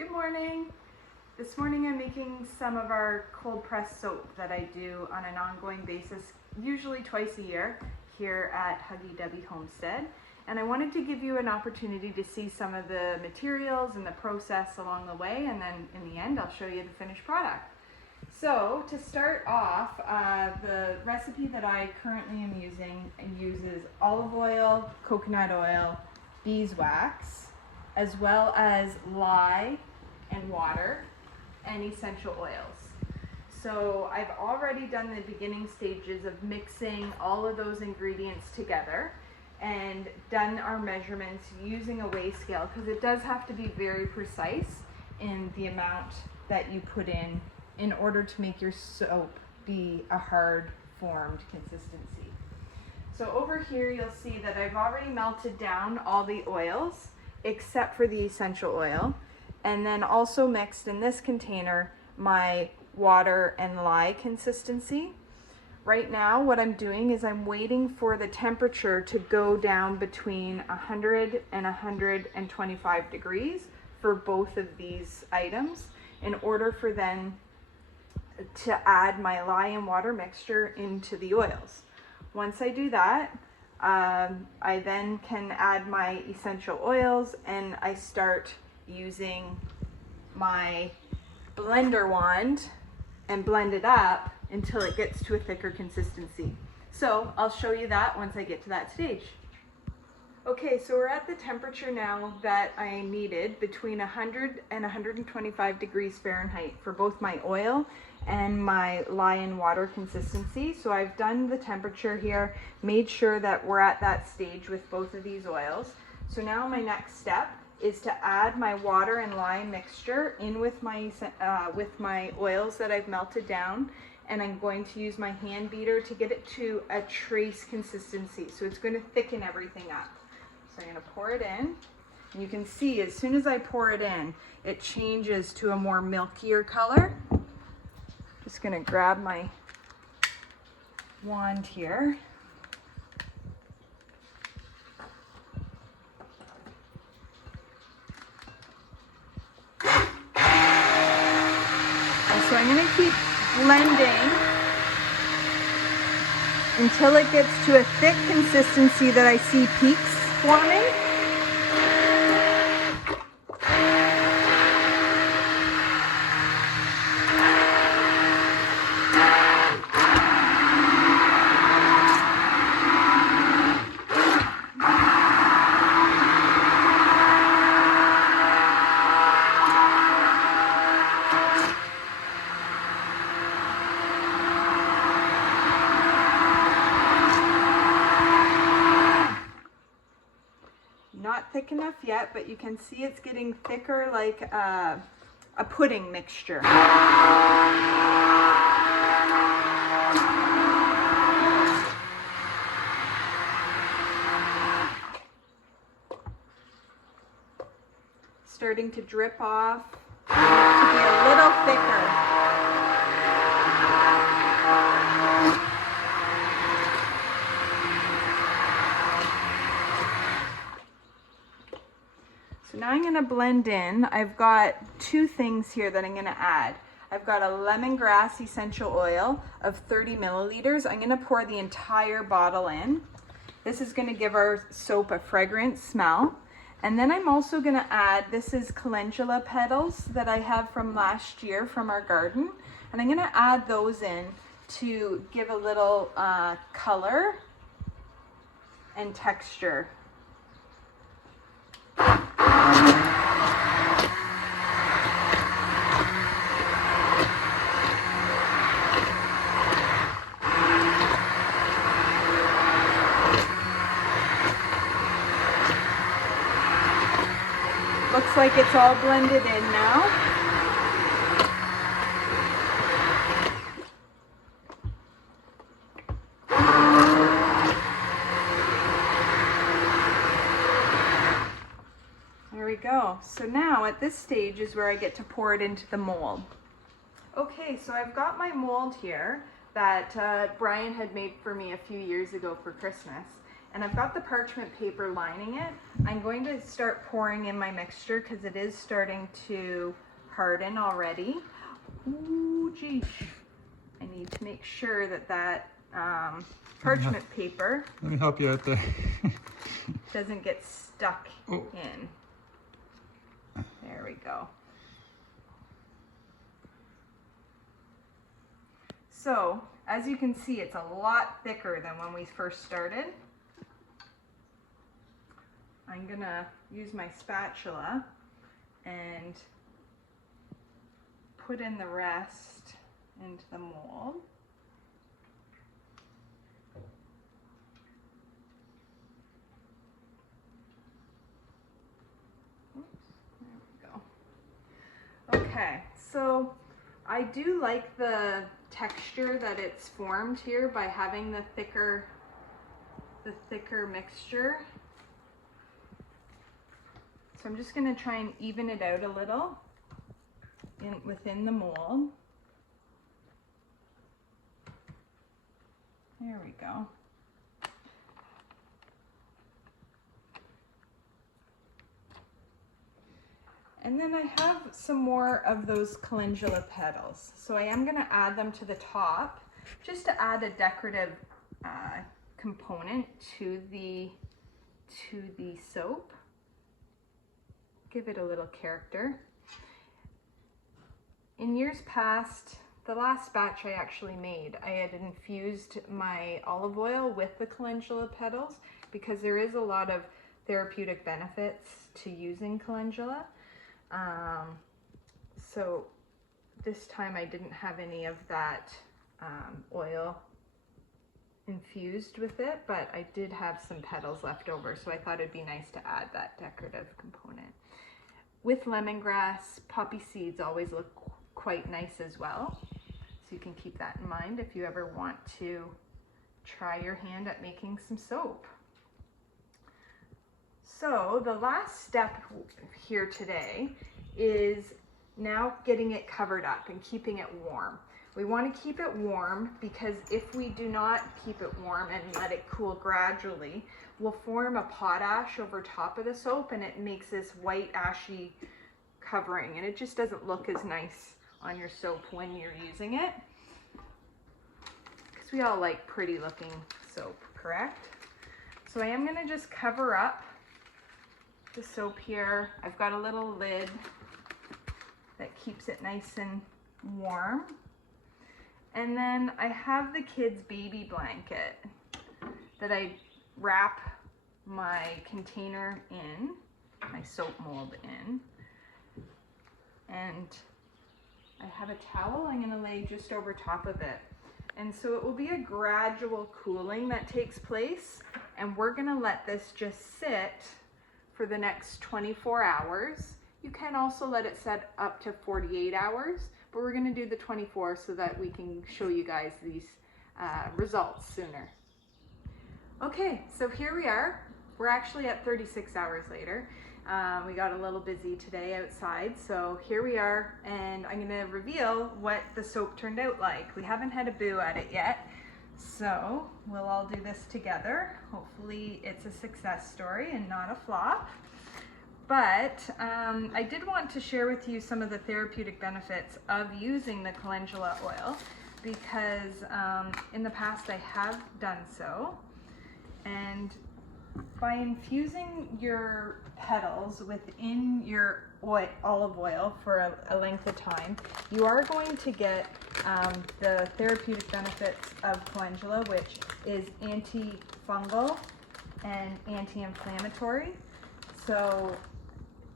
Good morning. This morning I'm making some of our cold pressed soap that I do on an ongoing basis, usually twice a year here at Huggydubby Homestead. And I wanted to give you an opportunity to see some of the materials and the process along the way, and then in the end I'll show you the finished product. So to start off, the recipe that I currently am using uses olive oil, coconut oil, beeswax, as well as lye and water and essential oils. So I've already done the beginning stages of mixing all of those ingredients together and done our measurements using a weigh scale, because it does have to be very precise in the amount that you put in order to make your soap be a hard formed consistency. So over here you'll see that I've already melted down all the oils except for the essential oil, and then also mixed in this container my water and lye consistency. Right now what I'm doing is I'm waiting for the temperature to go down between 100 and 125 degrees for both of these items in order for then to add my lye and water mixture into the oils. Once I do that, I then can add my essential oils, and I start using my blender wand and blend it up until it gets to a thicker consistency. So I'll show you that once I get to that stage. Okay, so we're at the temperature now that I needed, between 100 and 125 degrees Fahrenheit for both my oil and my lye and water consistency. So I've done the temperature here, made sure that we're at that stage with both of these oils. So now my next step is to add my water and lye mixture in with my oils that I've melted down, and I'm going to use my hand beater to get it to a trace consistency. So it's going to thicken everything up. So I'm going to pour it in. And you can see as soon as I pour it in, it changes to a more milkier color. Just going to grab my wand here. And so I'm going to keep blending until it gets to a thick consistency that I see peaks forming. Not thick enough yet, but you can see it's getting thicker, like a pudding mixture. Starting to drip off, to be a little thicker. So now I'm going to blend in. I've got two things here that I'm going to add. I've got a lemongrass essential oil of 30 milliliters. I'm going to pour the entire bottle in. This is going to give our soap a fragrant smell. And then I'm also going to add, this is calendula petals that I have from last year from our garden. And I'm going to add those in to give a little color and texture. Looks like it's all blended in now. There we go. So now at this stage is where I get to pour it into the mold. Okay, so I've got my mold here that Brian had made for me a few years ago for Christmas. and I've got the parchment paper lining it. I'm going to start pouring in my mixture because it is starting to harden already. Ooh, geez. I need to make sure that that parchment paper, let me help you out there, doesn't get stuck in. There we go. So, as you can see, it's a lot thicker than when we first started. I'm gonna use my spatula and put in the rest into the mold. Oops, there we go. Okay, so I do like the texture that it's formed here by having the thicker mixture. So I'm just going to try and even it out a little within the mold. There we go. And then I have some more of those calendula petals. So I am going to add them to the top just to add a decorative component to the soap. Give it a little character. In years past, the last batch I actually made, I had infused my olive oil with the calendula petals because there is a lot of therapeutic benefits to using calendula. So this time I didn't have any of that oil infused with it, but I did have some petals left over, so I thought it'd be nice to add that decorative component. With lemongrass, poppy seeds always look quite nice as well, so you can keep that in mind if you ever want to try your hand at making some soap. So the last step here today is now getting it covered up and keeping it warm. We want to keep it warm because if we do not keep it warm and let it cool gradually, we'll form a potash over top of the soap and it makes this white ashy covering, and it just doesn't look as nice on your soap when you're using it. Because we all like pretty looking soap, correct? So I am going to just cover up the soap here. I've got a little lid that keeps it nice and warm. And then I have the kids' baby blanket that I wrap my container in, my soap mold in. And I have a towel I'm going to lay just over top of it. And so it will be a gradual cooling that takes place, and we're going to let this just sit for the next 24 hours. You can also let it set up to 48 hours, but we're going to do the 24 so that we can show you guys these results sooner. Okay, so here we are. We're actually at 36 hours later. We got a little busy today outside, so here we are, and I'm going to reveal what the soap turned out like. We haven't had a boo at it yet, so we'll all do this together. Hopefully it's a success story and not a flop. But I did want to share with you some of the therapeutic benefits of using the calendula oil because in the past I have done so. And by infusing your petals within your olive oil for a length of time, you are going to get the therapeutic benefits of calendula, which is antifungal and anti-inflammatory. So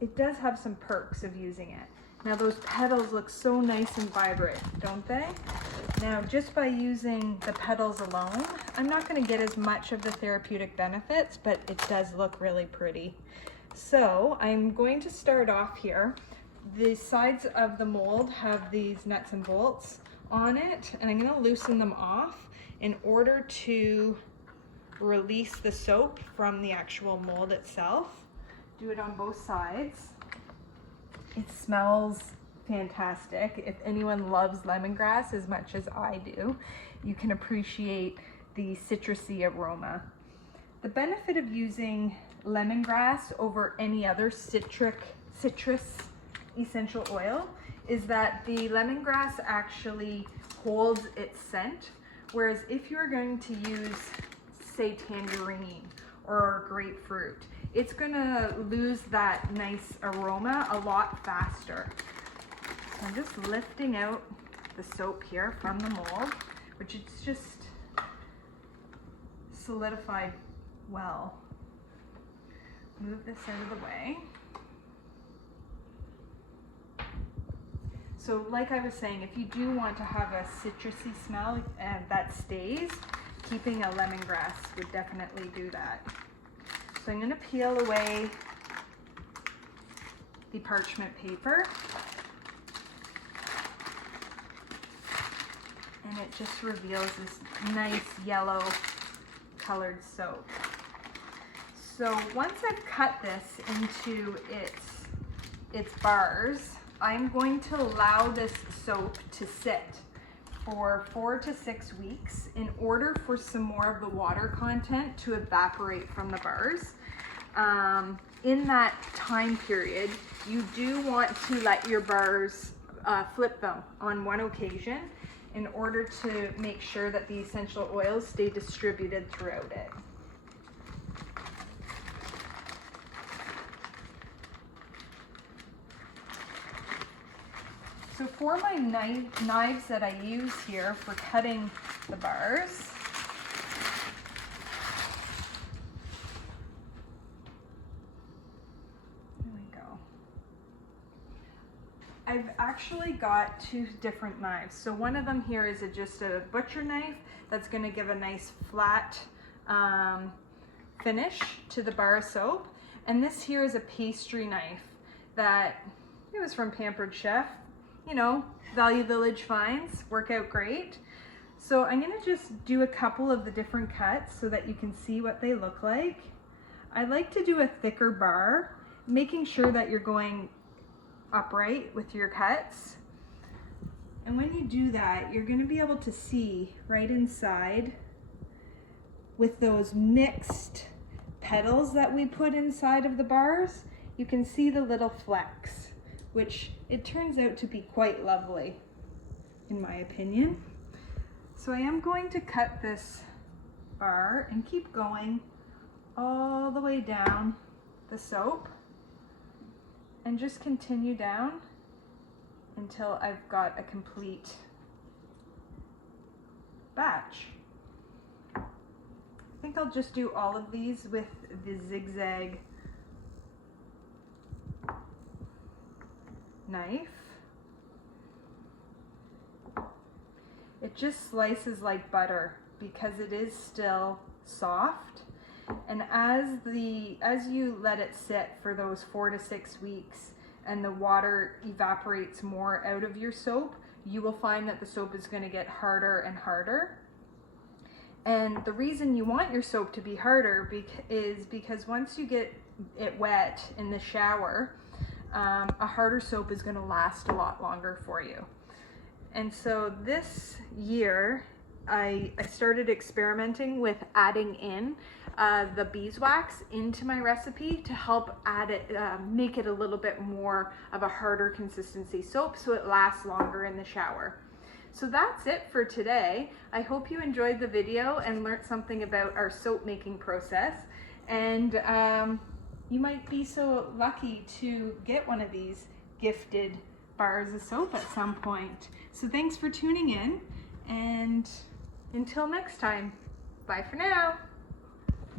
it does have some perks of using it. Now those petals look so nice and vibrant, don't they? Now just by using the petals alone, I'm not going to get as much of the therapeutic benefits, but it does look really pretty. So I'm going to start off here. The sides of the mold have these nuts and bolts on it, and I'm going to loosen them off in order to release the soap from the actual mold itself. Do it on both sides. It smells fantastic. If anyone loves lemongrass as much as I do, you can appreciate the citrusy aroma. The benefit of using lemongrass over any other citrus essential oil is that the lemongrass actually holds its scent, whereas if you're going to use, say, tangerine or grapefruit, it's gonna lose that nice aroma a lot faster. So I'm just lifting out the soap here from the mold, which it's just solidified well. Move this out of the way. So like I was saying, if you do want to have a citrusy smell that stays, keeping a lemongrass would definitely do that. So I'm going to peel away the parchment paper, and it just reveals this nice yellow colored soap. So once I've cut this into its bars, I'm going to allow this soap to sit for 4 to 6 weeks in order for some more of the water content to evaporate from the bars. In that time period, you do want to let your bars flip them on one occasion in order to make sure that the essential oils stay distributed throughout it. So for my knives that I use here for cutting the bars, there we go. I've actually got 2 different knives. So one of them here is just a butcher knife that's going to give a nice flat finish to the bar soap. And this here is a pastry knife that it was from Pampered Chef. You know, Value Village finds work out great. So I'm going to just do a couple of the different cuts so that you can see what they look like. I like to do a thicker bar, making sure that you're going upright with your cuts. And when you do that, you're going to be able to see right inside with those mixed petals that we put inside of the bars, you can see the little flecks, which it turns out to be quite lovely, in my opinion. So I am going to cut this bar and keep going all the way down the soap and just continue down until I've got a complete batch. I think I'll just do all of these with the zigzag knife. It just slices like butter because it is still soft, and as you let it sit for those 4 to 6 weeks and the water evaporates more out of your soap, you will find that the soap is going to get harder and harder. And the reason you want your soap to be harder is because once you get it wet in the shower, a harder soap is going to last a lot longer for you. And so this year I started experimenting with adding in the beeswax into my recipe to help make it a little bit more of a harder consistency soap so it lasts longer in the shower. So that's it for today. I hope you enjoyed the video and learned something about our soap making process. And you might be so lucky to get one of these gifted bars of soap at some point. So thanks for tuning in, and until next time, bye for now.